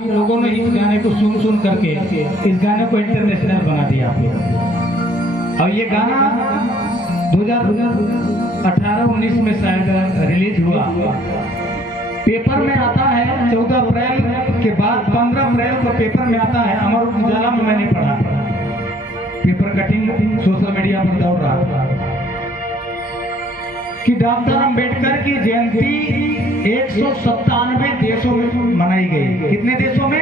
लोगों ने इस गाने को सुन करके इस गाने को इंटरनेशनल बना दिया आपने। और ये गाना 2018-19 में शायद रिलीज हुआ। पेपर में आता है 14 अप्रैल के बाद 15 अप्रैल को पेपर में आता है। अमर उजाला में मैंने पढ़ा, पेपर कटिंग सोशल मीडिया पर दौड़ रहा था कि डॉक्टर अंबेडकर की जयंती 197 देशों में मनाई गई। कितने देशों में?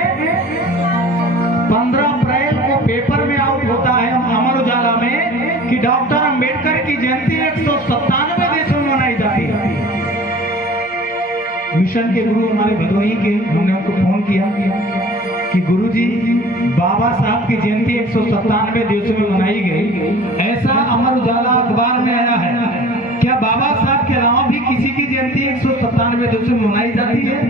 15 अप्रैल को पेपर में आउट होता है अमर उजाला में कि डॉक्टर अंबेडकर की जयंती 197 देशों में मनाई जाती है। मिशन के गुरु हमारे भदोही के, हमने उनको फोन किया कि गुरुजी बाबा साहब की जयंती 197 देशों में मनाई गई, ऐसा अमर उजाला अखबार में आया है, क्या बाबा साहब के अलावा भी किसी की जयंती 197 देशों में मनाई जाती है?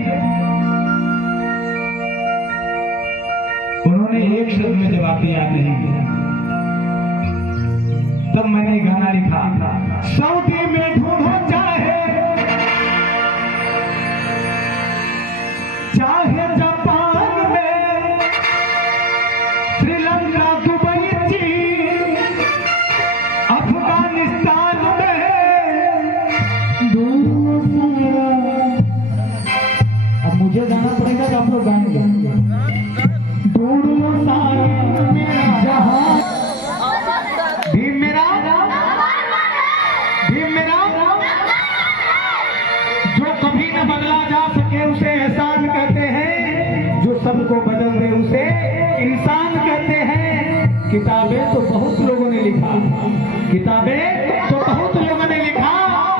उन्होंने एक शब्द में जवाब दिया, नहीं। तब मैंने गाना लिखा, सऊदी में ढूंढो चाहे जापान में, श्रीलंका, दुबई, चीन, अफगानिस्तान में, अब मुझे जाना पड़ेगा तो आप लोग गाएंगे। ढूंढ लो सारे जहां भी मेरा जो कभी न बदला जा सके उसे एहसान कहते हैं, जो सबको बदल दे उसे इंसान कहते हैं। किताबें तो बहुत लोगों ने लिखा, किताबें तो बहुत लोगों ने लिखा,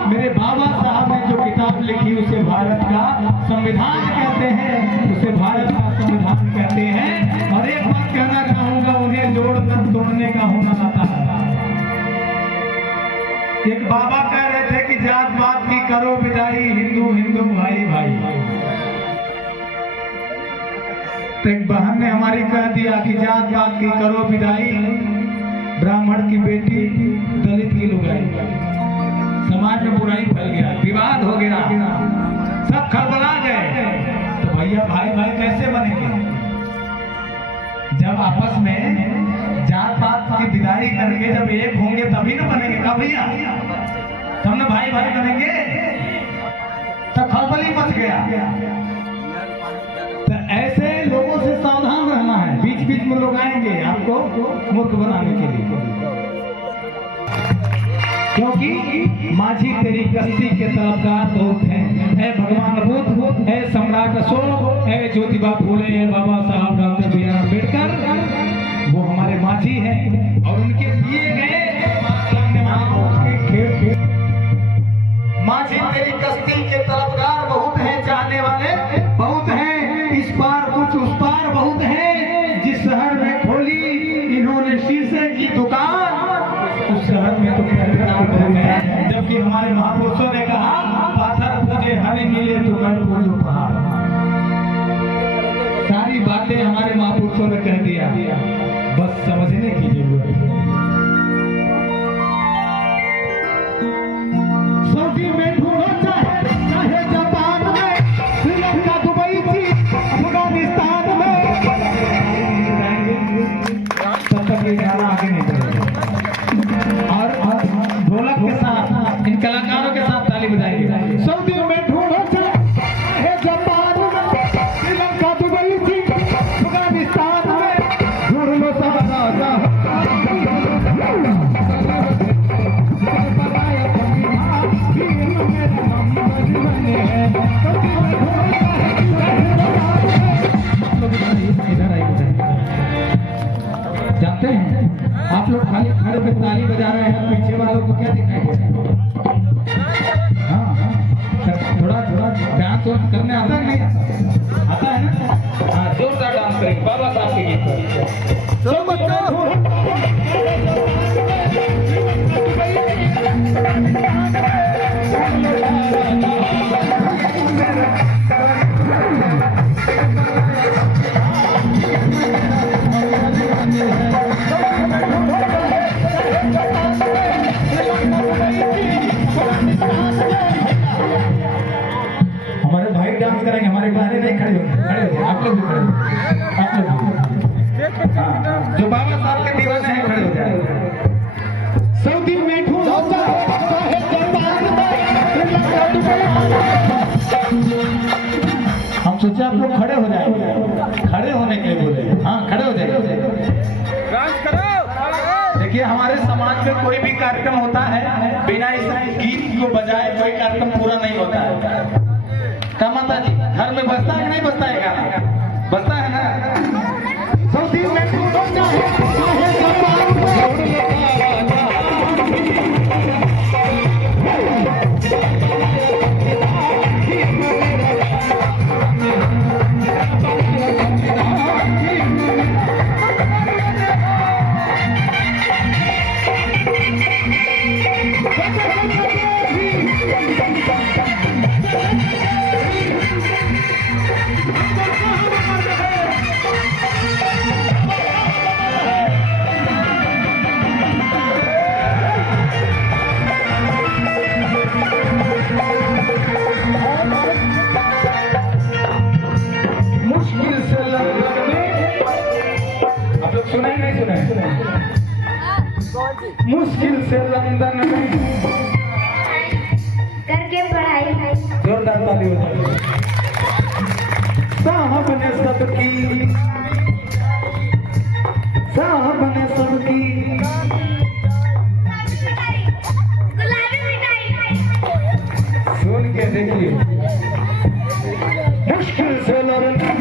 मेरे बाबा साहब ने जो किताब लिखी उसे भारत का संविधान कहते हैं, उसे भारत का संविधान कहते हैं। और एक बात कहना चाहूंगा, उन्हें जोड़कर तोड़ने का हुनर आता है। एक बाबा कह रहे थे कि जात पात की करो विदाई, हिंदू हिंदू भाई भाई। तो एक बहन ने हमारी कह दिया कि जात पात की करो विदाई, ब्राह्मण की बेटी दलित की लुगाई। समाज में बुराई फैल गया, विवाद हो गया, सब खलबला गए। तो भैया भाई भाई कैसे बनेंगे? जब आपस में जात पात की विदाई करके जब एक होंगे तभी ना बनेंगे। का भैया तब ना भाई भाई बनेंगे। तो खलबली मच गया। तो ऐसे लोगों से सावधान रहना है, बीच बीच में लोग आएंगे आपको मूर्ख बनाने के लिए। क्योंकि माझी तेरी कश्ती के तलबगार बहुत हैं, ऐ भगवान बुद्ध, ऐ सम्राट अशोक, ऐ ज्योतिबा फूले, ऐ बाबा साहब डॉक्टर बी आर अम्बेडकर, वो हमारे माझी हैं। और उनके दिए गए माझी तेरी कश्ती के तलबगार बहुत हैं, चाहने वाले बहुत हैं, इस पार कुछ उस पार बहुत हैं। जिस शहर में खोली इन्होंने शीशे की दुकान, उस शहर में तो जबकि हमारे महापुरुषों ने कहा, पाथर पूजे हरि मिले तो मैं पूजो पहाड़। सारी बातें हमारे महापुरुषों ने कह दिया, बस समझने की जरूरत है। सऊदी में ढूंढो चाहे जापान में, श्रीलंका, दुबई, चीन, अफगानिस्तान में, तब तक ये गाना आगे नहीं बढ़ेगा। और ढोलक के साथ इन कलाकारों के साथ ताली बजाएंगे। सऊदी में ढूंढो चाहे जापान में, श्रीलंका, दुबई, चीन, अफगानिस्तान में, ढूंढ लो सब जानते हैं आप लोग खाली खड़े पे ताली बजा रहे हैं, पीछे वालों को क्या दिखाई दे रहा है? हाँ, थोड़ा डांस करने आता है नहीं? आता है ना? हाँ, जोरदार डांस करेंगे बाबा साहब के गीत पर। हमारे भाई डांस करेंगे, हमारे गाने नहीं खड़े होंगे, आप लोग भी खड़े जो बाबा साहब के दीवाने हैं खड़े हो जाए। सऊदी बैठू हम सोचे आप लोग खड़े हो जाएंगे, खड़े होने के लिए बोले। हाँ खड़े हो जाएंगे। देखिए हमारे समाज में कोई भी कार्यक्रम होता है बिना इस गीत को बजाए कोई कार्यक्रम पूरा नहीं होता है। क्या माता जी घर में बजता है कि नहीं बजता है गाना? बजता है ना। सऊदी में मुश्किल से लंदन में करके पढ़ाई जोरदार ताली हो जाए। साहब ने सबकी गुलाबी मिठाई सुन के देखिए मुश्किल से लंदन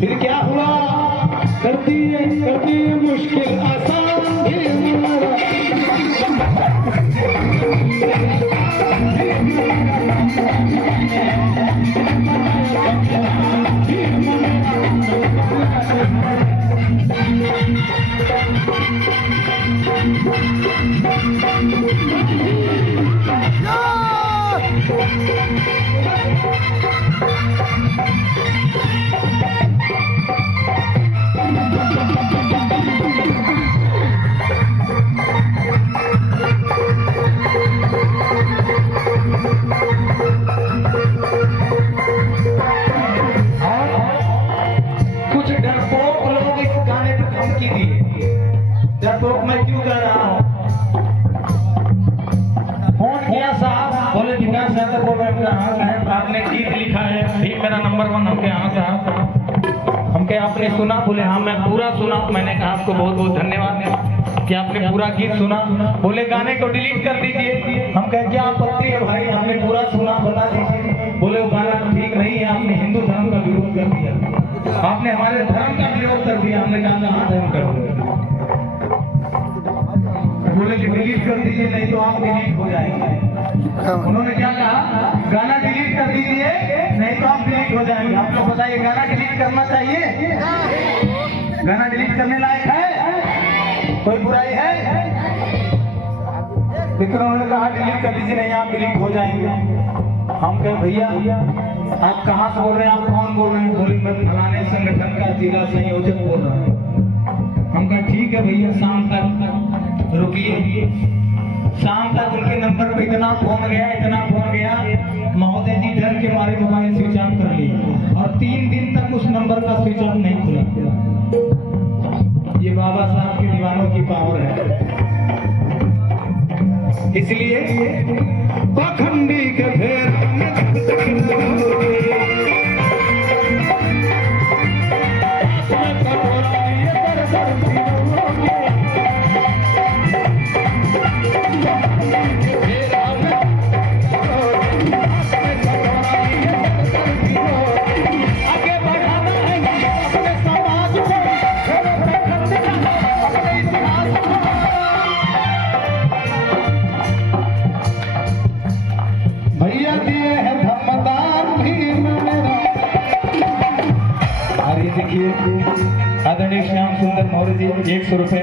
फिर क्या हुआ? करती है मुश्किल आसान डरपोक मैं क्यों कर रहा हूँ? फोन किया साहब, बोले विकास यादव बोल रहे हैं। आपने गीत लिखा है ठीक मेरा नंबर 1 हमके यहाँ साहब हमके आपने सुना? बोले हाँ मैं पूरा सुना। मैंने कहा आपको बहुत बहुत धन्यवाद कि आपने पूरा गीत सुना। बोले गाने को डिलीट कर दीजिए। हम कहे क्या आपत्ति है भाई, हमने पूरा सुना बता दीजिए। बोले वो गाना ठीक नहीं है, आपने हिंदू धर्म का विरोध कर दिया, आपने हमारे धर्म का विरोध कर दिया। हमने कहा हाँ धर्म कर दिया। बोले कि डिलीट कर दीजिए नहीं तो आप डिलीट हो जाएंगे। उन्होंने क्या कहा? गाना डिलीट कर दीजिए नहीं तो आप डिलीट हो जाएंगे। आप लोग बताइए गाना डिलीट करना चाहिए? गाना डिलीट करने लायक है? कोई बुराई है? लेकिन उन्होंने कहा डिलीट कर दीजिए नहीं आप डिलीट हो जाएंगे। हम कहे भैया आप कहाँ से बोल रहे हैं, आप कौन बोल रहे हैं? बोले मैं फलाने संगठन का जिला संयोजक बोल रहा हूँ। हम कहा ठीक है भैया शाम तक रुकिए। शाम तक उनके नंबर पे इतना फोन गया महोदय जी डर के मारे मोबाइल स्विच ऑफ कर लिए और 3 दिन तक उस नंबर का स्विच ऑफ नहीं खुला। ये बाबा साहब के दीवानों की पावर है। इसलिए पाखंडी के फेर आदरणीय श्याम सुंदर मौर्य जी 100 रुपए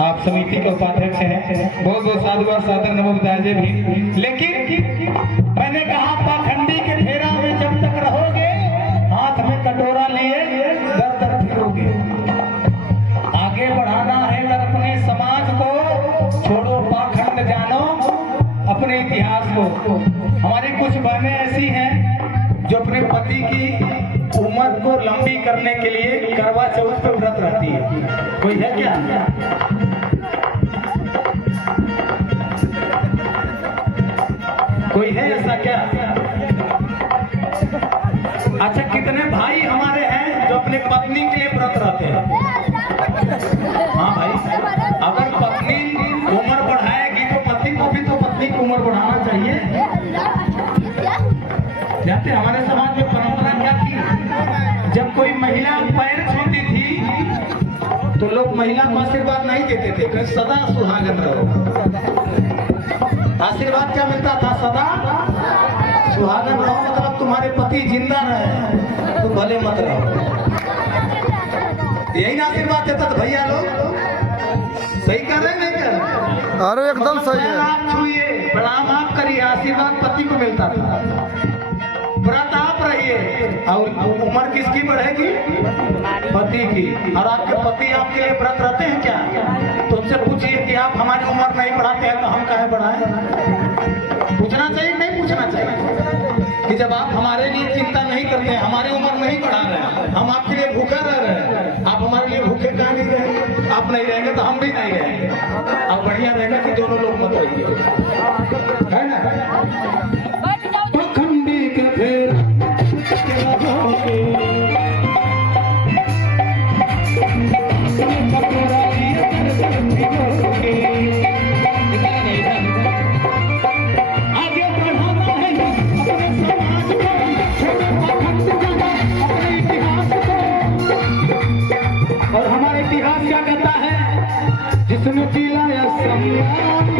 आप समिति के उपाध्यक्ष हैं। बहुत बहुत साधुवाद सादर नमो बताए भी। लेकिन मैंने कहा अपने इतिहास को। हमारी कुछ बहनें ऐसी हैं जो अपने पति की उम्र को लंबी करने के लिए करवा चौथ पे व्रत रहती है। कोई है क्या? कोई है ऐसा क्या? अच्छा, कितने भाई हमारे हैं जो अपने पत्नी के लिए व्रत रहते हैं? हाँ भाई, अगर पत्नी उम्र बढ़ाएगी तो पति को भी तो पत्नी की उम्र बढ़ाना चाहिए। जानते हमारे समाज में परंपरा क्या थी? जब कोई महिला पैर छूती थी तो लोग महिला को आशीर्वाद नहीं देते थे कि सदा सुहागन रहो। आशीर्वाद क्या मिलता था? सदा सुहागन रहो, मतलब तुम्हारे पति जिंदा रहे तो भले मत रहो। यही ना आशीर्वाद देता था भैया लोग। सही कर रहे हैं नहीं कर? अरे एकदम सही है। आप छुइए, प्रणाम आप करिए, आशीर्वाद पति को मिलता था। व्रत आप रहिए और उम्र किसकी बढ़ेगी? पति की। और आपके पति आपके लिए व्रत रहते हैं क्या? तो उनसे पूछिए कि आप हमारी उम्र नहीं बढ़ाते हैं तो हम काहे बढ़ाएं? पूछना चाहिए नहीं पूछना चाहिए कि जब आप हमारे लिए चिंता नहीं करते हैं, हमारी उम्र नहीं बढ़ा रहे हैं, हम आपके लिए भूखा रह रहे हैं, आप हमारे लिए भूखे कहाँ नहीं रहेंगे? आप नहीं रहेंगे तो हम भी नहीं रहेंगे। अब बढ़िया रहेगा कि दोनों लोग मत रहिए, है ना? पखंडी का फेरा और हमारा इतिहास क्या कहता है? जिसने जिलाया सम्मान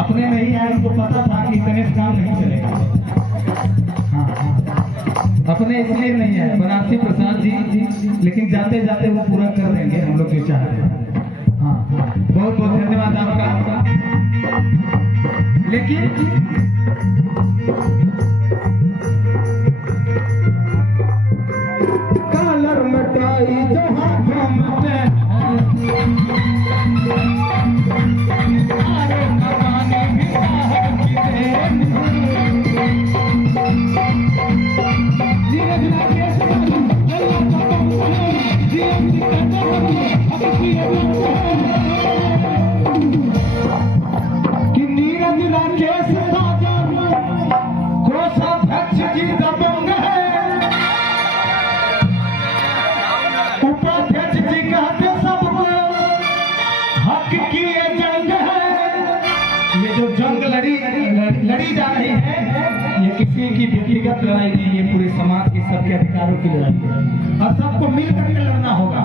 अपने नहीं आए, उनको पता था कि इतने काम नहीं चलेगा। हाँ, अपने इसलिए नहीं आए बनारसी प्रसाद जी, लेकिन जाते जाते वो पूरा कर देंगे हम लोग जो चाह रहे हैं। हाँ, बहुत बहुत धन्यवाद आपका। लेकिन कलर मिटाई जो हाथों में कि नीरज राकेश साजन कोषाध्यक्ष जी दबंग है, उपाध्यक्ष जी कहते सबको हक की ये जंग है। ये जो जंग लड़ी जा रही है, ये किसी की व्यक्तिगत लड़ाई नहीं, ये पूरे समाज के सबके अधिकारों की लड़ाई है और सबको मिलकर के लड़ना होगा।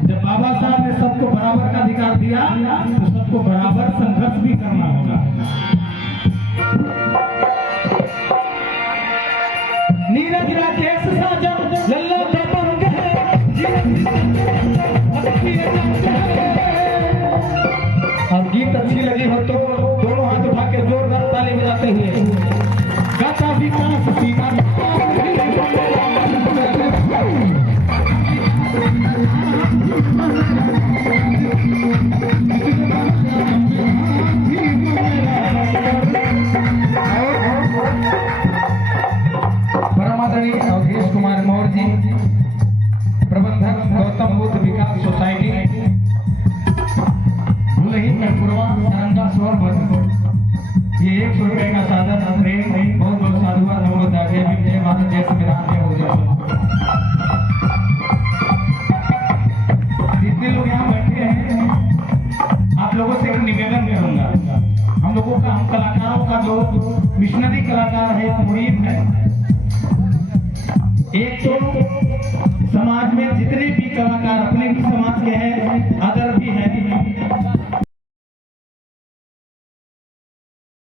जब बाबा साहब ने सबको बराबर का अधिकार दिया तो सबको बराबर संघर्ष भी करना होगा। नीरज राकेश साजन लल्ला दबंग है, और गीत अच्छी लगी हो तो दोनों हाथ उठा के जोरदार ताली बजाते हुए गाता विकास सीधा लोगों का, हम कलाकारों का जो मिशनरी कलाकार है, मुरीद है। एक तो समाज में जितने भी कलाकार अपने भी समाज के हैं, अदर भी हैं,